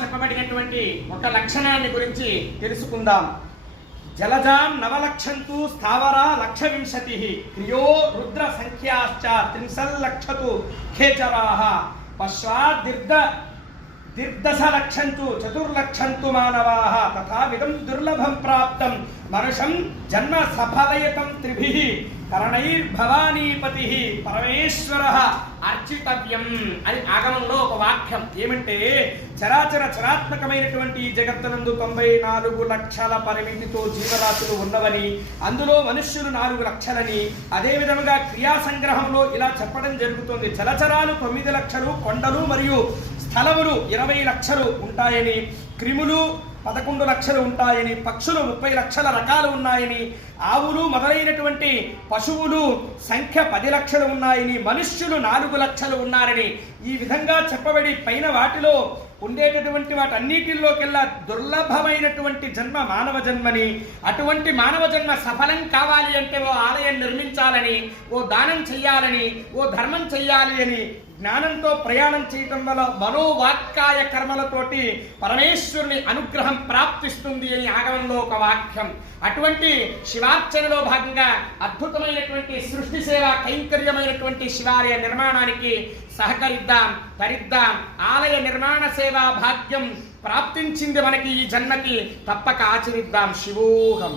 చెప్పబడినటువంటి ఒక లక్షణాన్ని గురించి తెలుసుకుందాం. జలజాం నవలక్షంతు స్థావరా లక్షవింశతి క్రియో రుద్ర సంఖ్యాశ్చ త్రింశల్లక్షతు ఖేచరాః పశ్వాద్ లక్షంతు చతుర్లక్షంతు మానవాః తథావిధం దుర్లభం ప్రాప్తం మనుషం జన్మ సఫలయతం త్రిభిః కరణైర్భవానీపతిః పరమేశ్వరః అర్చితవ్యం అని ఆగమంలో ఒక వాక్యం. ఏమంటే చరాత్మకమైనటువంటి ఈ జగత్తునందు 94 లక్షల పరిమితితో జీవరాశులు ఉన్నవని, అందులో మనుష్యులు 4 లక్షలని, అదే విధముగా క్రియా సంగ్రహంలో ఇలా చెప్పడం జరుగుతుంది. చలచరాలు 9 లక్షలు, కొండలు మరియు స్థలములు 20 లక్షలు ఉంటాయని, క్రిములు 11 లక్షలు ఉంటాయని, పక్షులు 30 లక్షల రకాలు ఉన్నాయని, ఆవులు మొదలైనటువంటి పశువులు సంఖ్య 10 లక్షలు ఉన్నాయని, మనుష్యులు 4 లక్షలు ఉన్నారని ఈ విధంగా చెప్పబడి పైన వాటిలో ఉండేటటువంటి వాటన్నిటిలోకెల్లా దుర్లభమైనటువంటి జన్మ మానవ జన్మని, అటువంటి మానవ జన్మ సఫలం కావాలి అంటే ఓ ఆలయం నిర్మించాలని, ఓ దానం చెయ్యాలని, ఓ ధర్మం చెయ్యాలి అని జ్ఞానంతో ప్రయాణం చేయటం వల్ల మనోవాక్కాయ కర్మలతోటి పరమేశ్వరుని అనుగ్రహం ప్రాప్తిస్తుంది అని ఆగమంలో ఒక వాక్యం. అటువంటి శివార్చనలో భాగంగా అద్భుతమైనటువంటి సృష్టి సేవ కైంకర్యమైనటువంటి శివాలయ నిర్మాణానికి సహకరిద్దాం, తరిద్దాం. ఆలయ నిర్మాణ సేవా భాగ్యం ప్రాప్తించింది మనకి ఈ జన్మకి, తప్పక ఆచరిద్దాం. శివోహం.